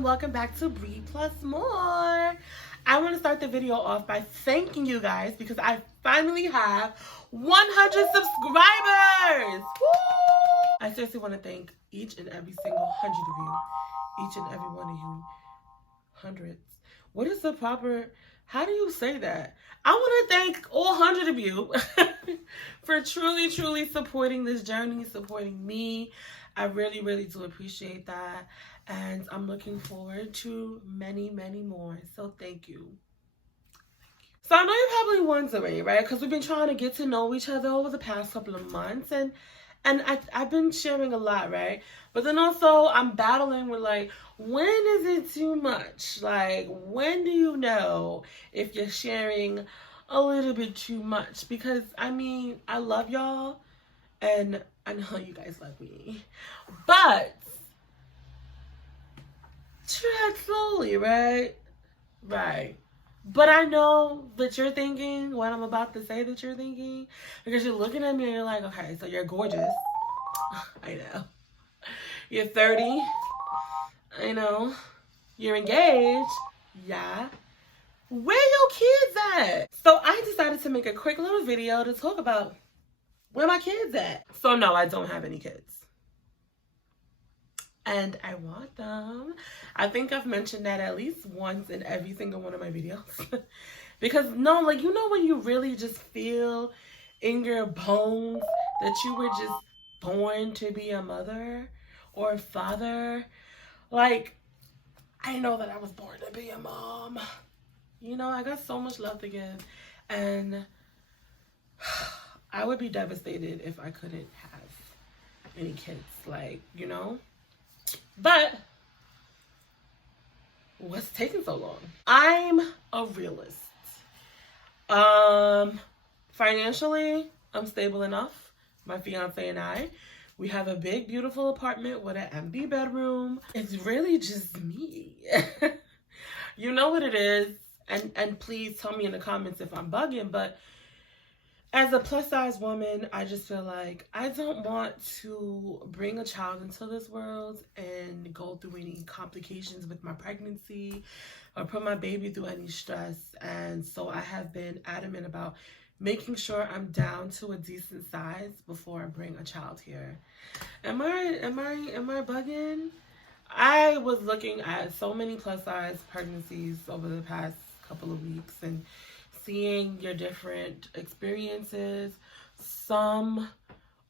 and welcome back to Bree Plus More. I want to start the video off by thanking you guys because I finally have 100 subscribers. Woo! I seriously want to thank each and every single 100 of you, each and every one of you, hundreds. What is the proper, how do you say that? I want to thank all 100 of you for truly supporting this journey, supporting me. I really do appreciate that. And I'm looking forward to many more. So thank you. So I know you're probably wondering, right? Because we've been trying to get to know each other over the past couple of months. And I've been sharing a lot, right? But then also I'm battling with like, when is it too much? Like, when do you know if you're sharing a little bit too much? Because I mean, I love y'all and I know you guys love me. But tread slowly, right? Right. But I know that you're thinking what I'm about to say that you're thinking. Because you're looking at me and you're like, okay, so you're gorgeous. I know. You're 30. I know. You're engaged. Yeah. Where your kids at? So I decided to make a quick little video to talk about where my kids at. So no, I don't have any kids. And I want them. I think I've mentioned that at least once in every single one of my videos. Because no, like, you know when you really just feel in your bones that you were just born to be a mother or a father? Like, I know that I was born to be a mom. You know, I got so much love to give. And I would be devastated if I couldn't have any kids. Like, you know? But what's taking so long? I'm a realist. Financially, I'm stable enough. My fiance and I, we have a big, beautiful apartment with an empty bedroom. It's really just me. You know what it is. And please tell me in the comments if I'm bugging, but as a plus size woman, I just feel like I don't want to bring a child into this world and go through any complications with my pregnancy or put my baby through any stress. And so I have been adamant about making sure I'm down to a decent size before I bring a child here. Am I bugging? I was looking at so many plus size pregnancies over the past couple of weeks and seeing your different experiences. Some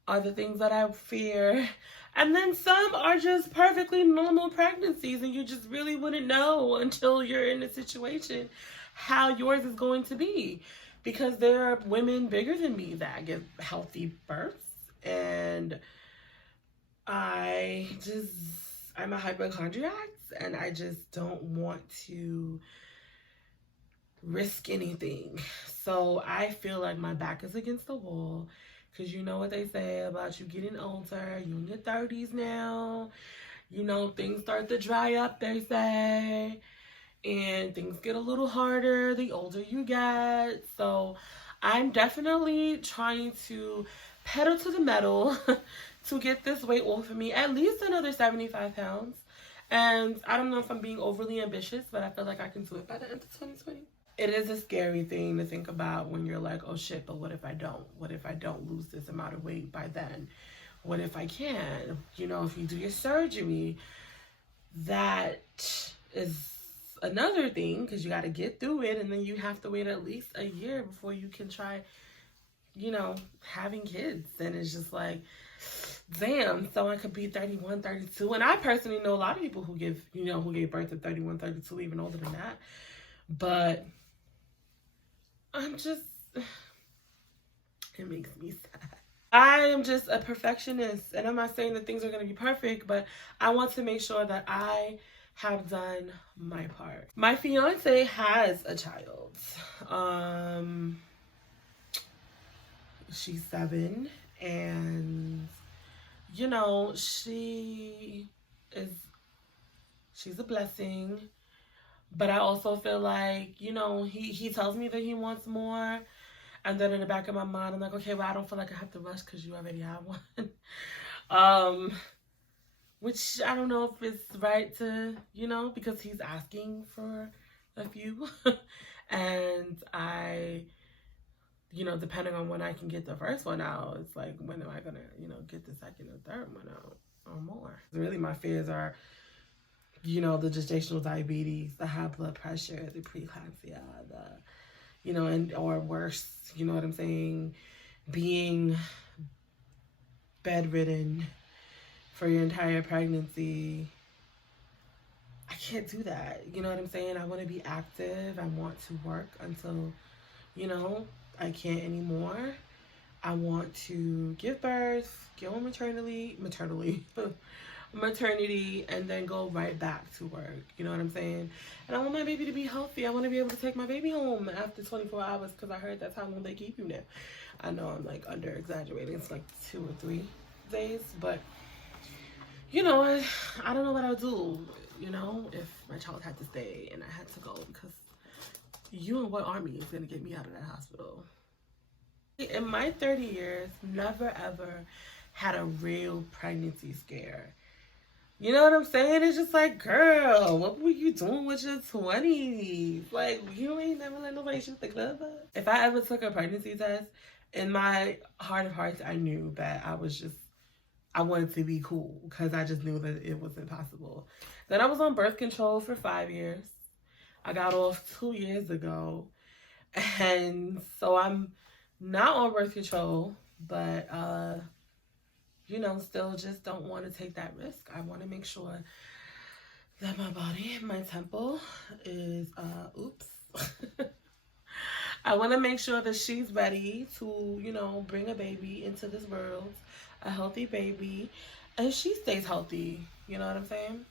are the things that I fear, and then some are just perfectly normal pregnancies, and you just really wouldn't know until you're in a situation how yours is going to be, because there are women bigger than me that give healthy births, and I'm a hypochondriac, and I just don't want to risk anything. So I feel like my back is against the wall, because you know what they say about you getting older. You're in your 30s now. You know, things start to dry up, they say. And things get a little harder the older you get. So I'm definitely trying to pedal to the metal to get this weight off of me, at least another 75 pounds. And I don't know if I'm being overly ambitious, but I feel like I can do it by the end of 2020. It is a scary thing to think about when you're like, oh shit, but what if I don't? What if I don't lose this amount of weight by then? What if I can? You know, if you do your surgery, that is another thing, because you got to get through it, and then you have to wait at least a year before you can try, you know, having kids. And it's just like, damn, someone could be 31, 32. And I personally know a lot of people who gave birth at 31, 32, even older than that. But I'm just, it makes me sad. I am just a perfectionist, and I'm not saying that things are going to be perfect, but I want to make sure that I have done my part. My fiance has a child. She's 7, and you know, she's a blessing. But I also feel like, you know, he tells me that he wants more. And then in the back of my mind, I'm like, okay, well, I don't feel like I have to rush because you already have one. which I don't know if it's right to, you know, because he's asking for a few. And I, you know, depending on when I can get the first one out, it's like, when am I gonna, you know, get the second and third one out or more? Really, my fears are, you know, the gestational diabetes, the high blood pressure, the preeclampsia, the, you know, and or worse, you know what I'm saying, being bedridden for your entire pregnancy. I can't do that. You know what I'm saying? I want to be active. I want to work until, you know, I can't anymore. I want to give birth, go on maternity, and then go right back to work. You know what I'm saying? And I want my baby to be healthy. I want to be able to take my baby home after 24 hours because I heard that's how long they keep you now. I know I'm like under exaggerating. It's like 2 or 3 days, but you know, I don't know what I would do, you know, if my child had to stay and I had to go, because you and what army is going to get me out of that hospital? In my 30 years, never ever had a real pregnancy scare. You know what I'm saying? It's just like, girl, what were you doing with your 20s? Like, you ain't never let nobody shoot the club up. If I ever took a pregnancy test, in my heart of hearts, I knew that I wanted to be cool because I just knew that it was impossible. Then I was on birth control for 5 years. I got off 2 years ago. And so I'm not on birth control, but, you know, still just don't want to take that risk. I want to make sure that my body, my temple is, I want to make sure that she's ready to, you know, bring a baby into this world, a healthy baby, and she stays healthy. You know what I'm saying?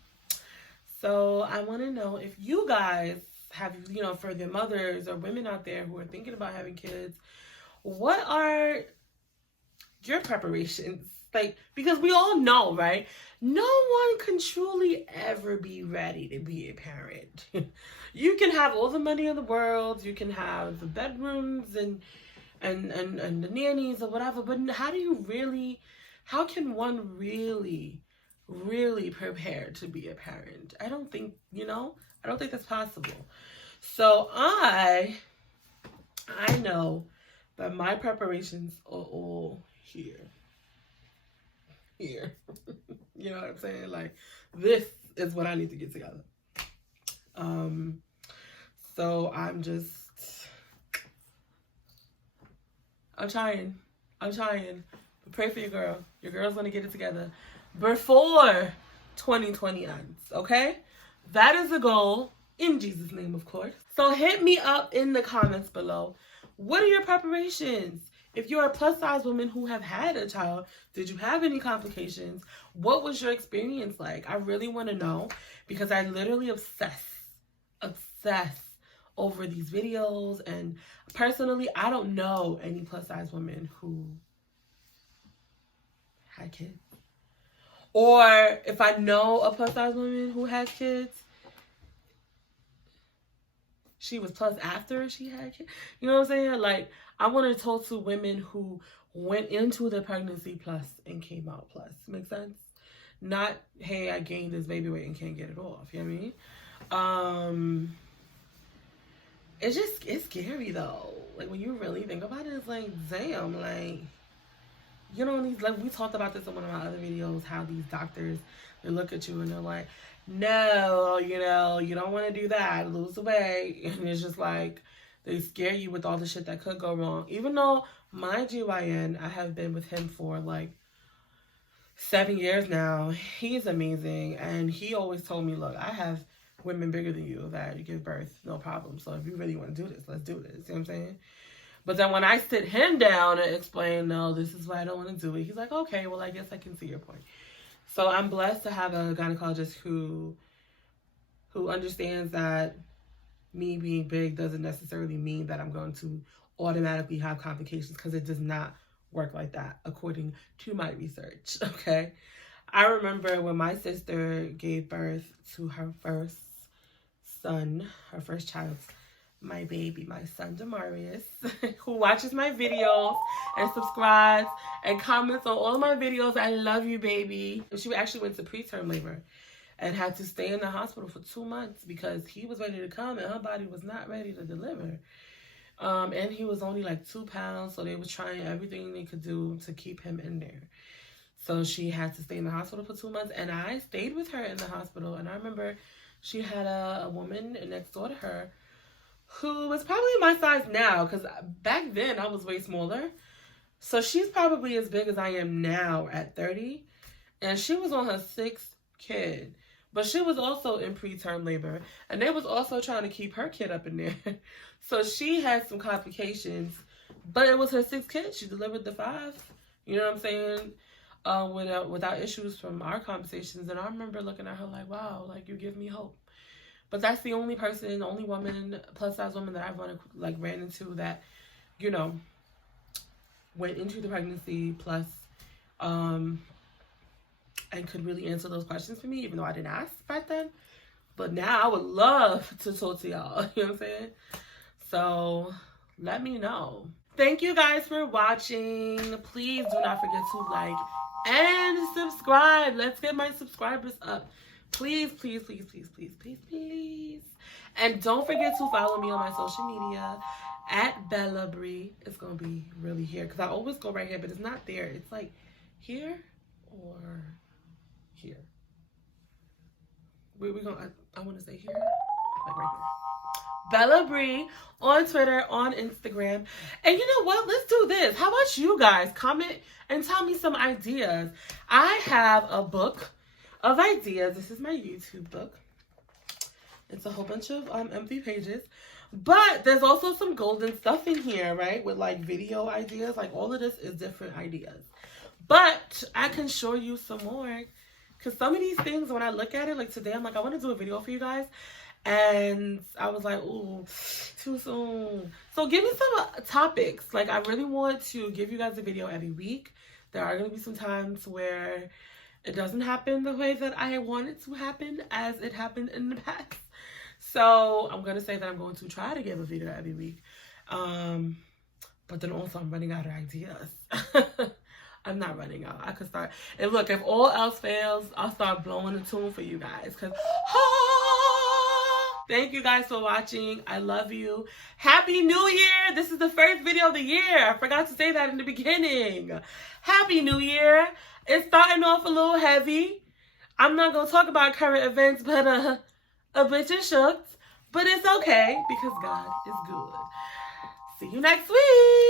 So I want to know if you guys have, you know, for the mothers or women out there who are thinking about having kids, what are your preparations? Like, because we all know, right? No one can truly ever be ready to be a parent. You can have all the money in the world, you can have the bedrooms and the nannies or whatever, but how can one really prepare to be a parent? I don't think, you know, I don't think that's possible. So I know that my preparations are all here. You know what I'm saying? Like, this is what I need to get together. So I'm trying. But pray for your girl. Your girl's gonna get it together before 2020 ends, okay? That is the goal, in Jesus' name, of course. So hit me up in the comments below. What are your preparations? If you're a plus size woman who have had a child, did you have any complications? What was your experience like? I really want to know, because I literally obsess over these videos. And personally, I don't know any plus size women who had kids. Or if I know a plus size woman who has kids, she was plus after she had kids. You know what I'm saying? Like, I want to talk to women who went into the pregnancy plus and came out plus. Make sense? Not, hey, I gained this baby weight and can't get it off. You know what I mean? It's scary though. Like, when you really think about it, it's like, damn, like, you know, these, like, we talked about this in one of my other videos, how these doctors, they look at you and they're like, no, you know, you don't want to do that, lose the weight. And it's just like, they scare you with all the shit that could go wrong. Even though my GYN, I have been with him for like 7 years now. He's amazing. And he always told me, look, I have women bigger than you that you give birth, no problem. So if you really want to do this, let's do this. You know what I'm saying? But then when I sit him down and explain, no, this is why I don't want to do it, he's like, okay, well, I guess I can see your point. So I'm blessed to have a gynecologist who understands that me being big doesn't necessarily mean that I'm going to automatically have complications, because it does not work like that, according to my research, okay? I remember when my sister gave birth to her first son, her first child, my baby, my son Demarius, who watches my videos and subscribes and comments on all of my videos. I love you, baby. She actually went to preterm labor and had to stay in the hospital for 2 months because he was ready to come and her body was not ready to deliver. And he was only like 2 pounds, so they was trying everything they could do to keep him in there. So she had to stay in the hospital for 2 months, and I stayed with her in the hospital. And I remember she had a woman next door to her who was probably my size now, because back then I was way smaller. So she's probably as big as I am now at 30. And she was on her 6th kid. But she was also in preterm labor. And they was also trying to keep her kid up in there. So she had some complications. But it was her 6th kid. She delivered the 5. You know what I'm saying? Without issues from our conversations. And I remember looking at her like, wow, like you give me hope. But that's the only person, only woman, plus size woman that I've ran into that, you know, went into the pregnancy plus, and could really answer those questions for me, even though I didn't ask back then. But now I would love to talk to y'all, you know what I'm saying? So let me know. Thank you guys for watching. Please do not forget to like and subscribe. Let's get my subscribers up. Please, please, please, please, please, please, please. And don't forget to follow me on my social media at Bella Bree. It's going to be really here because I always go right here, but it's not there. It's like here or here. We're going to, I want to say here, like right here. Bella Bree on Twitter, on Instagram. And you know what? Let's do this. How about you guys comment and tell me some ideas? I have a book of ideas. This is my YouTube book. It's a whole bunch of empty pages, but there's also some golden stuff in here, right? With like video ideas. Like all of this is different ideas, but I can show you some more because some of these things, when I look at it, like today, I'm like, I want to do a video for you guys, and I was like, ooh, too soon. So give me some topics. Like I really want to give you guys a video every week. There are going to be some times where it doesn't happen the way that I want it to happen as it happened in the past. So I'm going to say that I'm going to try to give a video every week. But then also I'm running out of ideas. I'm not running out. I could start. And look, if all else fails, I'll start blowing the tune for you guys. Because, thank you guys for watching. I love you. Happy New Year. This is the first video of the year. I forgot to say that in the beginning. Happy New Year. It's starting off a little heavy. I'm not going to talk about current events, but a bit of shook. But it's okay because God is good. See you next week.